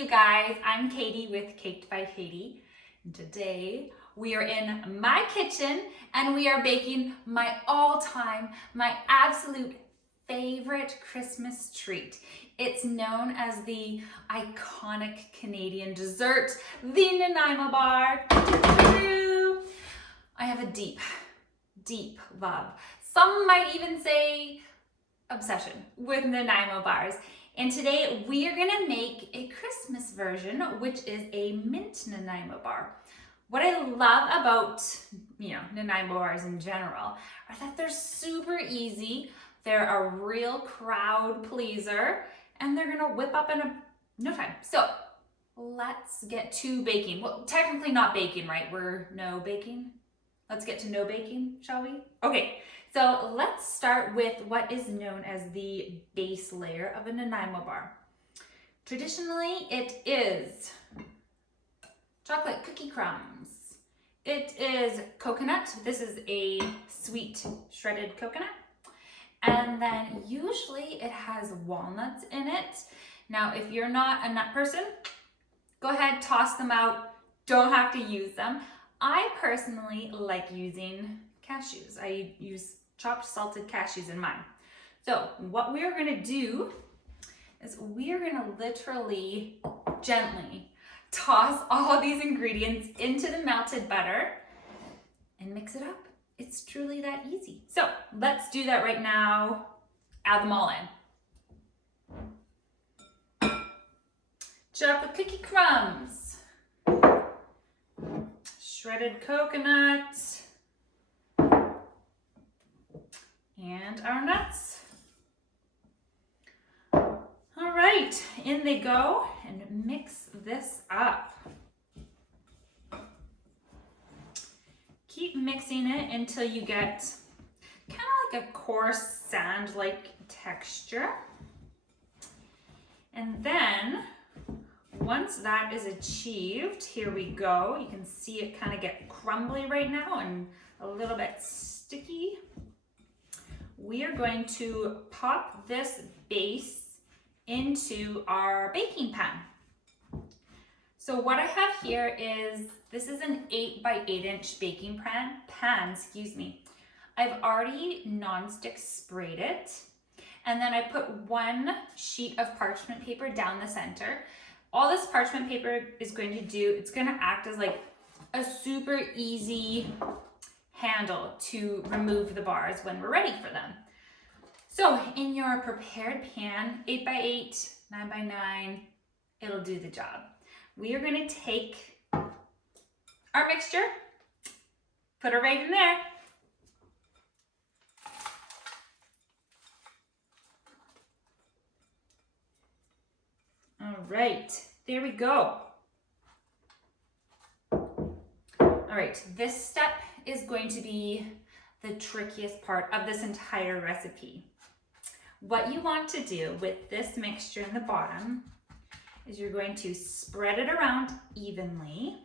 you guys, I'm Katie with Caked by Katie, and today we are in my kitchen and we are baking my my absolute favorite Christmas treat. It's known as the iconic Canadian dessert, the Nanaimo Bar. I have a deep love. Some might even say obsession with Nanaimo Bars. And today we are gonna make a Christmas version, which is a Mint Nanaimo Bar. What I love about, Nanaimo Bars in general are that they're super easy. They're a real crowd pleaser and they're gonna whip up in no time. So let's get to baking. Well, technically not baking, right? We're no baking. Let's get to no baking, shall we? Okay. So let's start with what is known as the base layer of a Nanaimo bar. Traditionally, it is chocolate cookie crumbs. It is coconut. This is a sweet shredded coconut. And then usually it has walnuts in it. Now, if you're not a nut person, go ahead, toss them out. Don't have to use them. I personally like using cashews. I use chopped salted cashews in mine. So what we are gonna do is we are gonna literally gently toss all of these ingredients into the melted butter and mix it up. It's truly that easy. So let's do that right now. Add them all in. Chocolate cookie crumbs, shredded coconut, and our nuts. All right, in they go, and mix this up. Keep mixing it until you get kind of like a coarse sand-like texture. And then once that is achieved, here we go. You can see it kind of get crumbly right now and a little bit sticky. We are going to pop this base into our baking pan. So what I have here is, this is an 8 by 8 inch baking pan. I've already nonstick sprayed it. And then I put one sheet of parchment paper down the center. All this parchment paper is going to do, it's gonna act as like a super easy handle to remove the bars when we're ready for them. So in your prepared pan, 8 by 8, 9 by 9, it'll do the job. We are gonna take our mixture, put it right in there. All right, there we go. All right, this step is going to be the trickiest part of this entire recipe. What you want to do with this mixture in the bottom is you're going to spread it around evenly,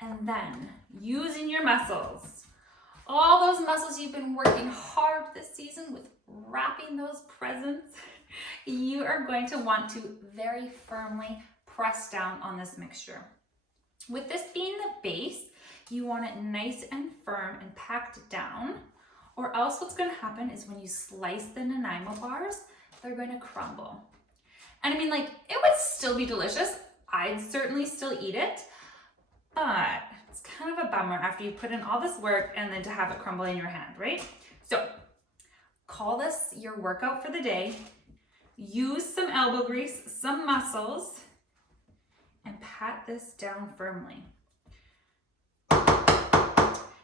and then using your muscles, all those muscles you've been working hard this season with wrapping those presents, you are going to want to very firmly press down on this mixture. With this being the base, you want it nice and firm and packed down, or else what's going to happen is when you slice the Nanaimo bars, they're going to crumble. And I mean, like, it would still be delicious. I'd certainly still eat it, but it's kind of a bummer after you put in all this work and then to have it crumble in your hand, right? So call this your workout for the day. Use some elbow grease, some muscles, and pat this down firmly.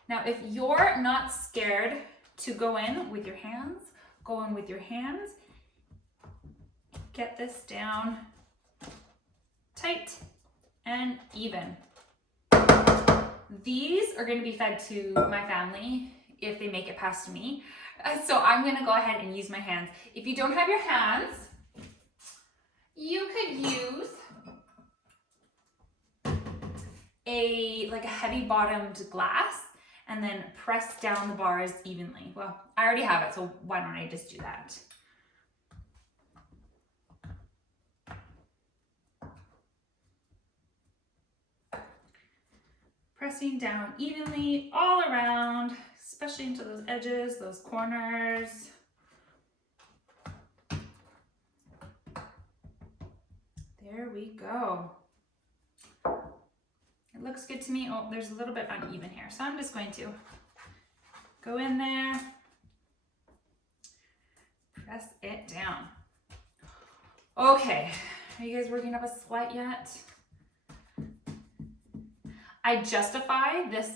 Now, if you're not scared to go in with your hands, go in with your hands. Get this down tight and even. These are going to be fed to my family if they make it past me. So I'm going to go ahead and use my hands. If you don't have your hands, you could use a heavy bottomed glass and then press down the bars evenly. Well, I already have it, so why don't I just do that? pressing down evenly all around, especially into those edges, those corners. There we go. It looks good to me. Oh, there's a little bit uneven here, so I'm just going to go in there, press it down. Okay, are you guys working up a sweat yet? I justify this,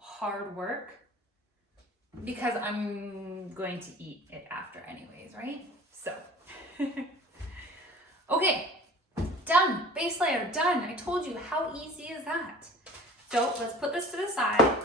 hard work because I'm going to eat it after anyways, right? So, okay, done. Base layer, done. I told you, how easy is that? So let's put this to the side.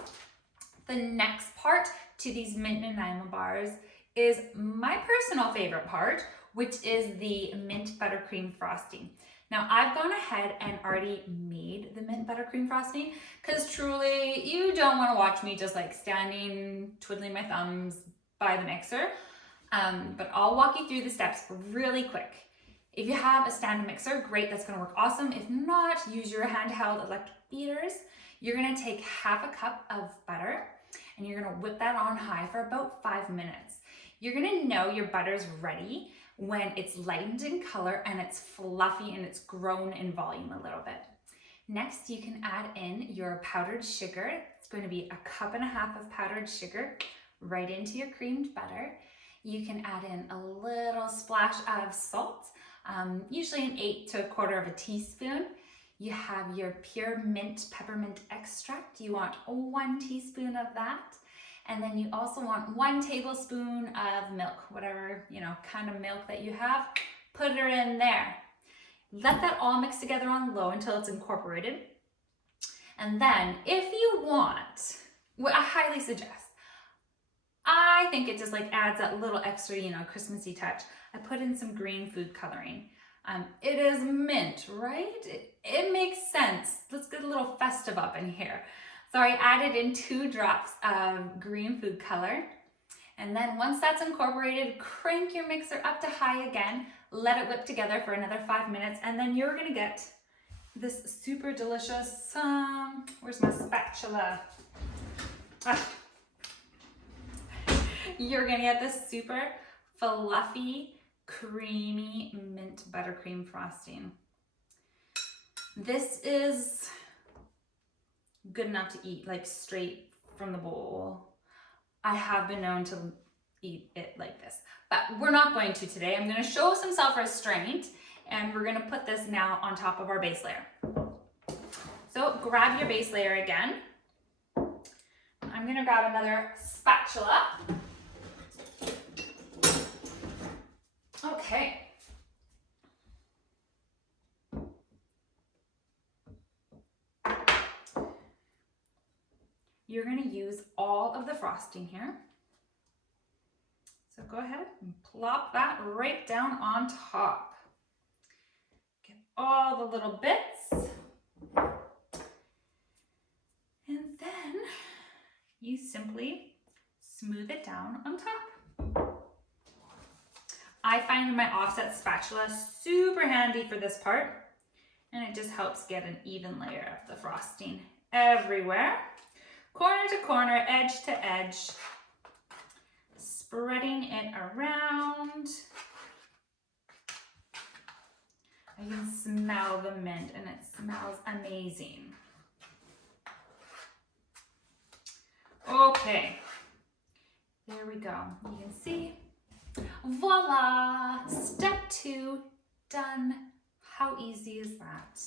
The next part to these Mint Nanaimo bars is my personal favorite part, which is the mint buttercream frosting. Now I've gone ahead and already made the mint buttercream frosting because truly you don't want to watch me just like standing twiddling my thumbs by the mixer, but I'll walk you through the steps really quick. If you have a stand mixer, great, that's going to work awesome. If not, use your handheld electric beaters. You're going to take half a cup of butter and you're going to whip that on high for about 5 minutes. You're going to know your butter's ready when it's lightened in color and it's fluffy and it's grown in volume a little bit. Next, you can add in your powdered sugar. It's going to be 1.5 cups of powdered sugar right into your creamed butter. You can add in a little splash of salt, usually an 1/8 to 1/4 teaspoon. You have your pure mint peppermint extract. You want 1 teaspoon of that. And then you also want 1 tablespoon of milk, whatever, kind of milk that you have, put it in there. Let that all mix together on low until it's incorporated. And then if you want, what I highly suggest, I think it just like adds that little extra, Christmassy touch. I put in some green food coloring. It is mint, right? It makes sense. Let's get a little festive up in here. So I added in 2 drops of green food color. And then once that's incorporated, crank your mixer up to high again, let it whip together for another 5 minutes, and then you're gonna get this super delicious, where's my spatula? You're gonna get this super fluffy, creamy mint buttercream frosting. This is good enough to eat like straight from the bowl. I have been known to eat it like this, but we're not going to today. I'm going to show some self-restraint and we're going to put this now on top of our base layer. So grab your base layer again. I'm going to grab another spatula. Okay. You're going to use all of the frosting here. So go ahead and plop that right down on top. Get all the little bits. And then you simply smooth it down on top. I find my offset spatula super handy for this part, and it just helps get an even layer of the frosting everywhere. Corner to corner, edge to edge, spreading it around. I can smell the mint and it smells amazing. Okay, there we go. You can see, voila, step 2, done. How easy is that?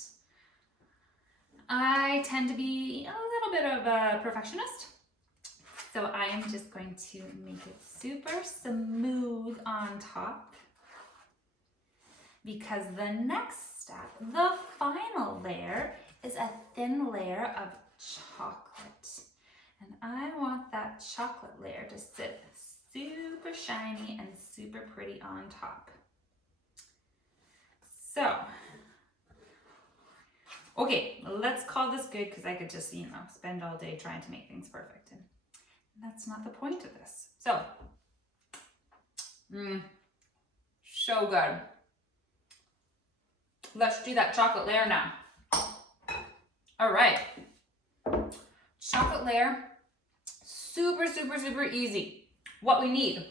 I tend to be a little bit of a perfectionist, so I am just going to make it super smooth on top, because the next step, the final layer, is a thin layer of chocolate. And I want that chocolate layer to sit super shiny and super pretty on top. So, okay, let's call this good, because I could just, spend all day trying to make things perfect. And that's not the point of this. So, so good. Let's do that chocolate layer now. All right. chocolate layer. Super, super, super easy. What we need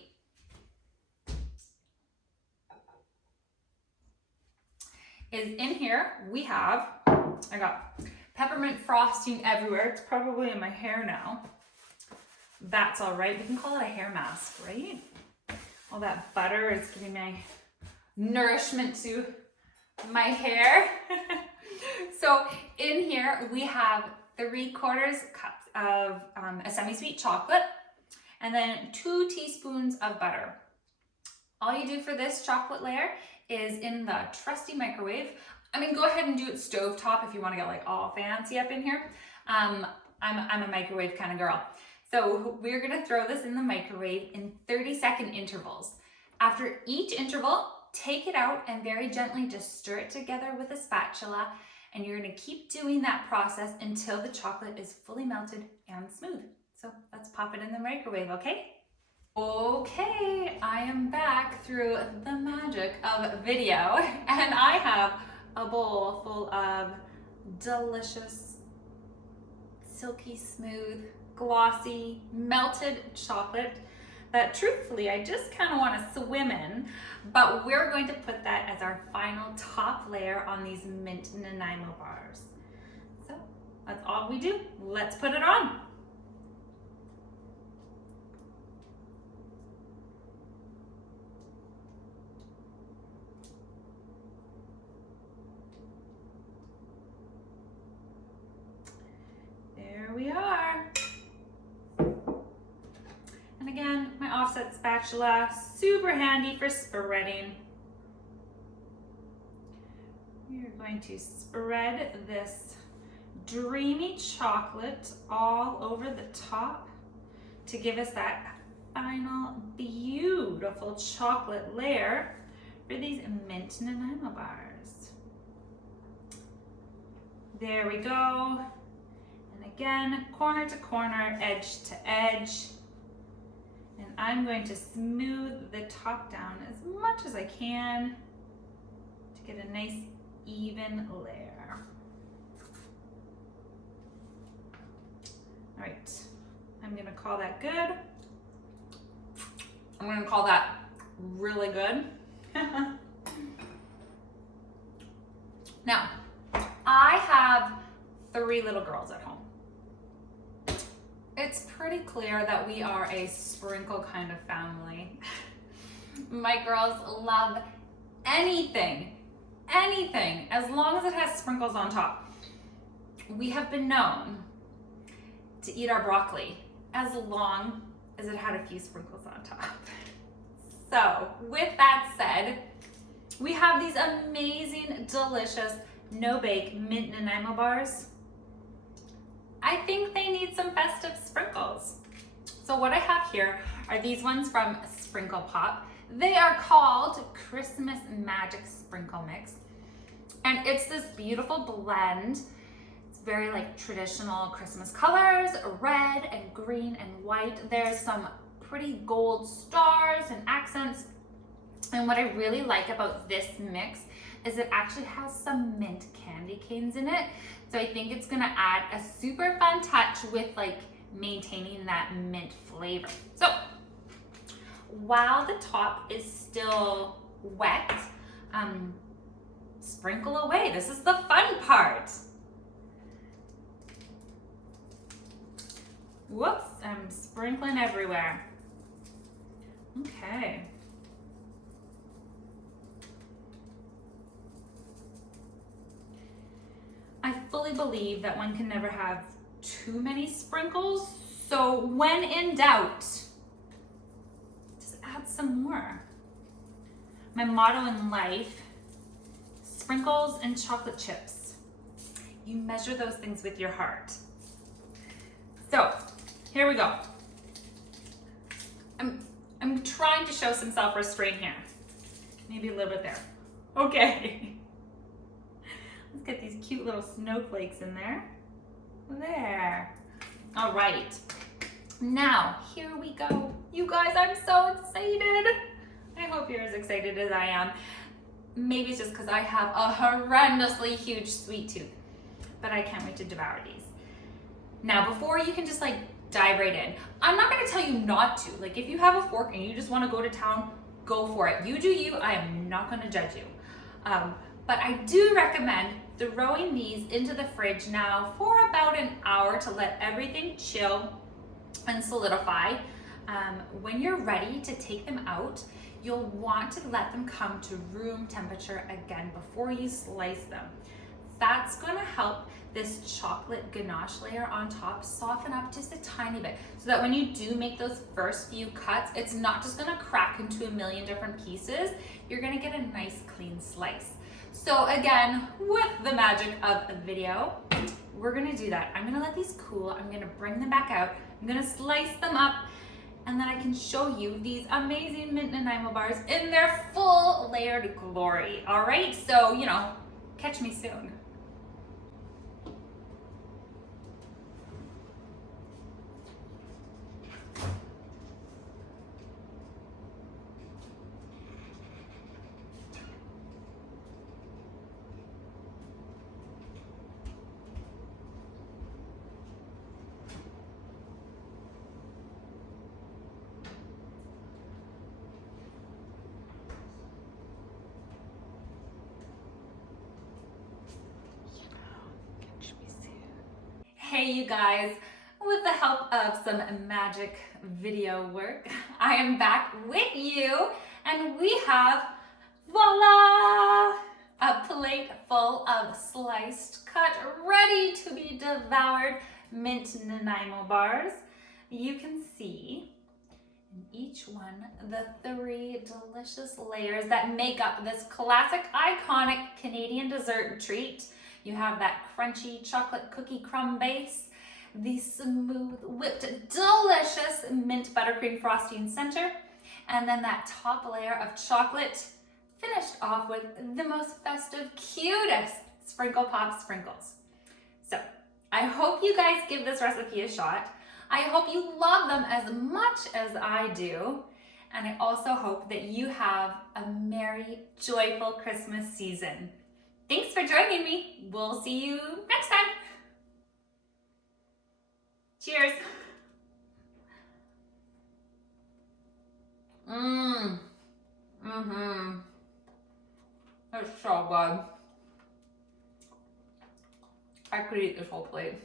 is in here, we have, I got peppermint frosting everywhere. It's probably in my hair now. That's all right. We can call it a hair mask, right? All that butter is giving my nourishment to my hair. So in here, we have 3/4 cups of a semi-sweet chocolate and then 2 teaspoons of butter. All you do for this chocolate layer is in the trusty microwave. I mean, go ahead and do it stovetop if you want to get like all fancy up in here. I'm a microwave kind of girl. So we're gonna throw this in the microwave in 30-second intervals. After each interval, take it out and very gently just stir it together with a spatula. And you're gonna keep doing that process until the chocolate is fully melted and smooth. So let's pop it in the microwave, okay? Okay, I am back through the magic of video and I have a bowl full of delicious, silky smooth, glossy, melted chocolate that truthfully I just kind of want to swim in, but we're going to put that as our final top layer on these Mint Nanaimo bars. So that's all we do. Let's put it on. There we are. And again, my offset spatula, super handy for spreading. We are going to spread this dreamy chocolate all over the top to give us that final beautiful chocolate layer for these Mint Nanaimo bars. There we go. And again, corner to corner, edge to edge. And I'm going to smooth the top down as much as I can to get a nice even layer. All right, I'm gonna call that good. I'm gonna call that really good. Now, I have 3 little girls at home. It's pretty clear that we are a sprinkle kind of family. My girls love anything, as long as it has sprinkles on top. We have been known to eat our broccoli as long as it had a few sprinkles on top. So with that said, we have these amazing, delicious, no-bake Mint Nanaimo bars. I think they need some festive sprinkles. So what I have here are these ones from Sprinkle Pop. They are called Christmas Magic Sprinkle Mix. And it's this beautiful blend. It's very like traditional Christmas colors, red and green and white. There's some pretty gold stars and accents. And what I really like about this mix is it actually has some mint candy canes in it. So I think it's gonna add a super fun touch with like maintaining that mint flavor. So while the top is still wet, sprinkle away. This is the fun part. Whoops, I'm sprinkling everywhere. Okay. I fully believe that one can never have too many sprinkles, so when in doubt, just add some more. My motto in life, sprinkles and chocolate chips. You measure those things with your heart. So, here we go. I'm trying to show some self-restraint here. Maybe a little bit there. Okay. Let's get these cute little snowflakes in there. There. All right. Now, here we go. You guys, I'm so excited. I hope you're as excited as I am. Maybe it's just because I have a horrendously huge sweet tooth, but I can't wait to devour these. Now, before you can just like dive right in, I'm not gonna tell you not to. Like if you have a fork and you just wanna go to town, go for it. You do you, I am not gonna judge you. But I do recommend throwing these into the fridge now for about an hour to let everything chill and solidify. When you're ready to take them out, you'll want to let them come to room temperature again before you slice them. That's gonna help this chocolate ganache layer on top soften up just a tiny bit so that when you do make those first few cuts, it's not just gonna crack into a million different pieces. You're gonna get a nice clean slice. So again, with the magic of a video, we're gonna do that. I'm gonna let these cool. I'm gonna bring them back out. I'm gonna slice them up, and then I can show you these amazing Mint Nanaimo bars in their full layered glory. All right, so, catch me soon. Hey you guys, with the help of some magic video work, I am back with you and we have, voila, a plate full of sliced, cut, ready to be devoured Mint Nanaimo bars. You can see in each one the 3 delicious layers that make up this classic, iconic Canadian dessert treat. You have that crunchy chocolate cookie crumb base, the smooth, whipped, delicious mint buttercream frosting center, and then that top layer of chocolate finished off with the most festive, cutest sprinkle pop sprinkles. So I hope you guys give this recipe a shot. I hope you love them as much as I do. And I also hope that you have a merry, joyful Christmas season. Thanks for joining me. We'll see you next time. Cheers. That's so good. I could eat this whole plate.